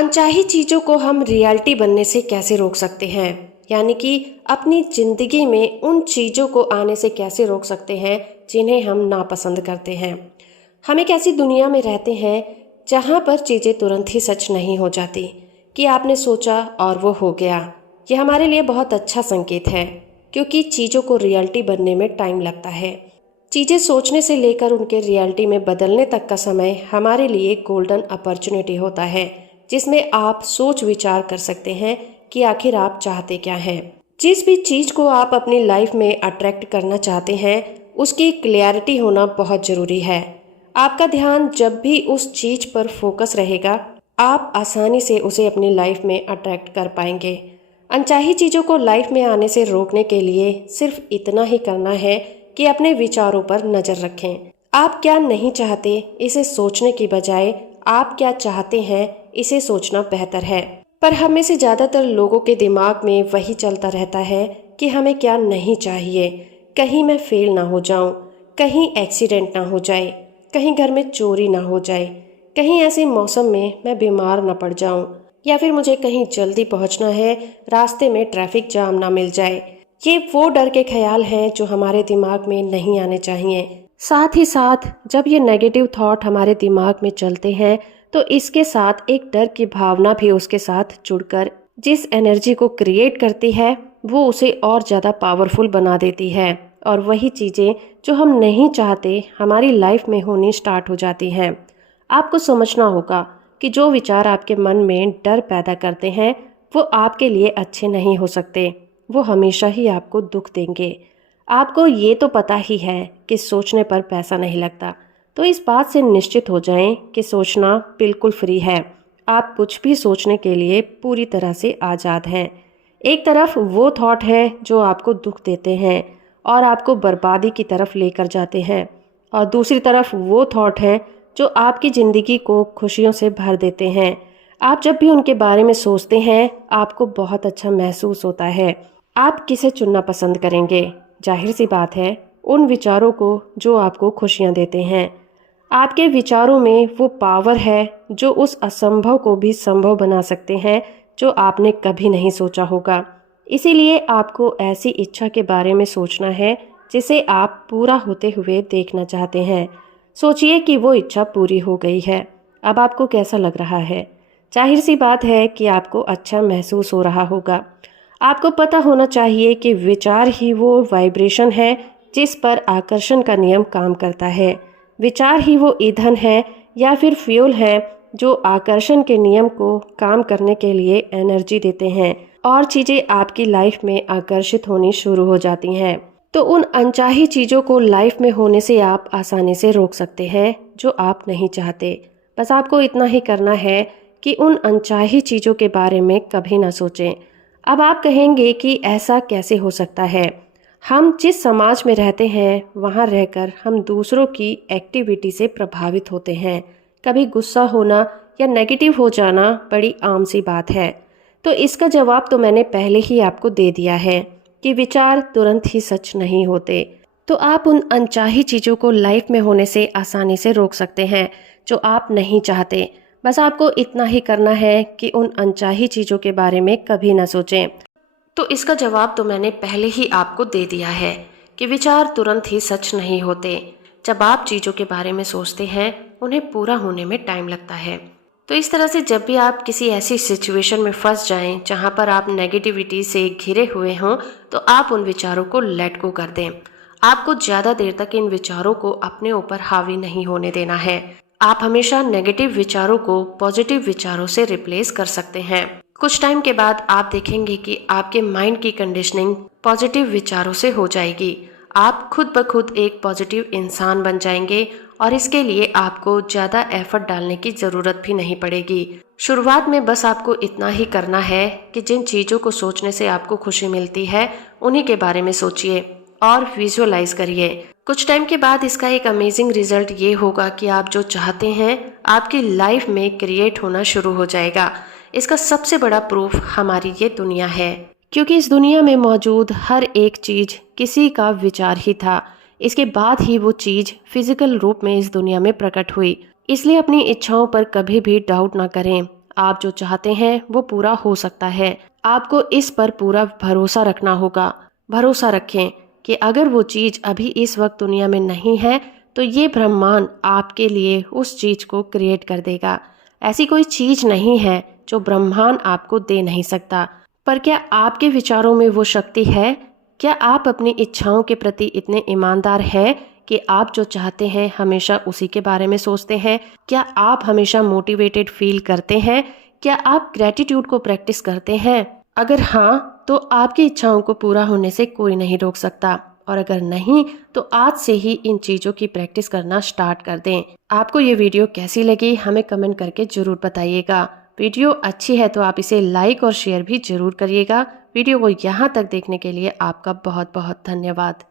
अनचाही चीज़ों को हम रियलिटी बनने से कैसे रोक सकते हैं, यानी कि अपनी ज़िंदगी में उन चीज़ों को आने से कैसे रोक सकते हैं जिन्हें हम नापसंद करते हैं। हम एक ऐसी दुनिया में रहते हैं जहाँ पर चीज़ें तुरंत ही सच नहीं हो जाती कि आपने सोचा और वो हो गया। ये हमारे लिए बहुत अच्छा संकेत है, क्योंकि चीज़ों को रियलिटी बनने में टाइम लगता है। चीज़ें सोचने से लेकर उनके रियलिटी में बदलने तक का समय हमारे लिए गोल्डन अपॉर्चुनिटी होता है, जिसमें आप सोच विचार कर सकते हैं कि आखिर आप चाहते क्या हैं। जिस भी चीज़ को आप अपनी लाइफ में अट्रैक्ट करना चाहते हैं, उसकी क्लैरिटी होना बहुत ज़रूरी है। आपका ध्यान जब भी उस चीज़ पर फोकस रहेगा, आप आसानी से उसे अपनी लाइफ में अट्रैक्ट कर पाएंगे। अनचाही चीज़ों को लाइफ में आने से रोकने के लिए सिर्फ इतना ही करना है कि अपने विचारों पर नज़र रखें। आप क्या नहीं चाहते इसे सोचने की बजाय आप क्या चाहते हैं इसे सोचना बेहतर है। पर हम में से ज़्यादातर लोगों के दिमाग में वही चलता रहता है कि हमें क्या नहीं चाहिए। कहीं मैं फेल ना हो जाऊं, कहीं एक्सीडेंट ना हो जाए, कहीं घर में चोरी ना हो जाए, कहीं ऐसे मौसम में मैं बीमार ना पड़ जाऊं, या फिर मुझे कहीं जल्दी पहुंचना है, रास्ते में ट्रैफिक जाम ना मिल जाए। ये वो डर के ख्याल हैं जो हमारे दिमाग में नहीं आने चाहिए। साथ ही साथ जब ये नेगेटिव थॉट हमारे दिमाग में चलते हैं, तो इसके साथ एक डर की भावना भी उसके साथ जुड़कर जिस एनर्जी को क्रिएट करती है, वो उसे और ज़्यादा पावरफुल बना देती है। और वही चीज़ें जो हम नहीं चाहते हमारी लाइफ में होनी स्टार्ट हो जाती हैं। आपको समझना होगा कि जो विचार आपके मन में डर पैदा करते हैं, वो आपके लिए अच्छे नहीं हो सकते। वो हमेशा ही आपको दुख देंगे। आपको ये तो पता ही है कि सोचने पर पैसा नहीं लगता, तो इस बात से निश्चित हो जाएं कि सोचना बिल्कुल फ्री है। आप कुछ भी सोचने के लिए पूरी तरह से आज़ाद हैं। एक तरफ वो थॉट है जो आपको दुख देते हैं और आपको बर्बादी की तरफ लेकर जाते हैं, और दूसरी तरफ वो थॉट है जो आपकी ज़िंदगी को खुशियों से भर देते हैं। आप जब भी उनके बारे में सोचते हैं, आपको बहुत अच्छा महसूस होता है। आप किसे चुनना पसंद करेंगे? जाहिर सी बात है, उन विचारों को जो आपको खुशियाँ देते हैं। आपके विचारों में वो पावर है जो उस असंभव को भी संभव बना सकते हैं जो आपने कभी नहीं सोचा होगा। इसीलिए आपको ऐसी इच्छा के बारे में सोचना है जिसे आप पूरा होते हुए देखना चाहते हैं। सोचिए कि वो इच्छा पूरी हो गई है। अब आपको कैसा लग रहा है? जाहिर सी बात है कि आपको अच्छा महसूस हो रहा होगा। आपको पता होना चाहिए कि विचार ही वो वाइब्रेशन है जिस पर आकर्षण का नियम काम करता है। विचार ही वो ईंधन है या फिर फ्यूल है जो आकर्षण के नियम को काम करने के लिए एनर्जी देते हैं, और चीज़ें आपकी लाइफ में आकर्षित होनी शुरू हो जाती हैं। तो उन अनचाही चीज़ों को लाइफ में होने से आप आसानी से रोक सकते हैं जो आप नहीं चाहते। बस आपको इतना ही करना है कि उन अनचाही चीज़ों के बारे में कभी ना सोचें। अब आप कहेंगे कि ऐसा कैसे हो सकता है? हम जिस समाज में रहते हैं वहाँ रहकर हम दूसरों की एक्टिविटी से प्रभावित होते हैं। कभी गुस्सा होना या नेगेटिव हो जाना बड़ी आम सी बात है। तो इसका जवाब तो मैंने पहले ही आपको दे दिया है कि विचार तुरंत ही सच नहीं होते। तो आप उन अनचाही चीज़ों को लाइफ में होने से आसानी से रोक सकते हैं जो आप नहीं चाहते। बस आपको इतना ही करना है कि उन अनचाही चीज़ों के बारे में कभी ना सोचें। तो इसका जवाब तो मैंने पहले ही आपको दे दिया है कि विचार तुरंत ही सच नहीं होते। जब आप चीज़ों के बारे में सोचते हैं, उन्हें पूरा होने में टाइम लगता है। तो इस तरह से जब भी आप किसी ऐसी सिचुएशन में फंस जाएं जहां पर आप नेगेटिविटी से घिरे हुए हों, तो आप उन विचारों को लेट गो कर दें। आपको ज़्यादा देर तक इन विचारों को अपने ऊपर हावी नहीं होने देना है। आप हमेशा नेगेटिव विचारों को पॉजिटिव विचारों से रिप्लेस कर सकते हैं। कुछ टाइम के बाद आप देखेंगे कि आपके माइंड की कंडीशनिंग पॉजिटिव विचारों से हो जाएगी। आप खुद ब खुद एक पॉजिटिव इंसान बन जाएंगे, और इसके लिए आपको ज़्यादा एफर्ट डालने की ज़रूरत भी नहीं पड़ेगी। शुरुआत में बस आपको इतना ही करना है कि जिन चीज़ों को सोचने से आपको खुशी मिलती है, उन्हीं के बारे में सोचिए और विजुअलाइज करिए। कुछ टाइम के बाद इसका एक अमेजिंग रिजल्ट ये होगा कि आप जो चाहते हैं आपकी लाइफ में क्रिएट होना शुरू हो जाएगा। इसका सबसे बड़ा प्रूफ हमारी ये दुनिया है, क्योंकि इस दुनिया में मौजूद हर एक चीज़ किसी का विचार ही था। इसके बाद ही वो चीज़ फिजिकल रूप में इस दुनिया में प्रकट हुई। इसलिए अपनी इच्छाओं पर कभी भी डाउट ना करें। आप जो चाहते हैं वो पूरा हो सकता है। आपको इस पर पूरा भरोसा रखना होगा। भरोसा रखें कि अगर वो चीज़ अभी इस वक्त दुनिया में नहीं है तो ये ब्रह्मांड आपके लिए उस चीज़ को क्रिएट कर देगा। ऐसी कोई चीज़ नहीं है जो ब्रह्मांड आपको दे नहीं सकता। पर क्या आपके विचारों में वो शक्ति है? क्या आप अपनी इच्छाओं के प्रति इतने ईमानदार हैं कि आप जो चाहते हैं हमेशा उसी के बारे में सोचते हैं? क्या आप हमेशा मोटिवेटेड फील करते हैं? क्या आप ग्रेटिट्यूड को प्रैक्टिस करते हैं? अगर हाँ, तो आपकी इच्छाओं को पूरा होने से कोई नहीं रोक सकता। और अगर नहीं, तो आज से ही इन चीज़ों की प्रैक्टिस करना स्टार्ट कर दें। आपको ये वीडियो कैसी लगी हमें कमेंट करके ज़रूर बताइएगा। वीडियो अच्छी है तो आप इसे लाइक और शेयर भी ज़रूर करिएगा। वीडियो को यहाँ तक देखने के लिए आपका बहुत बहुत धन्यवाद।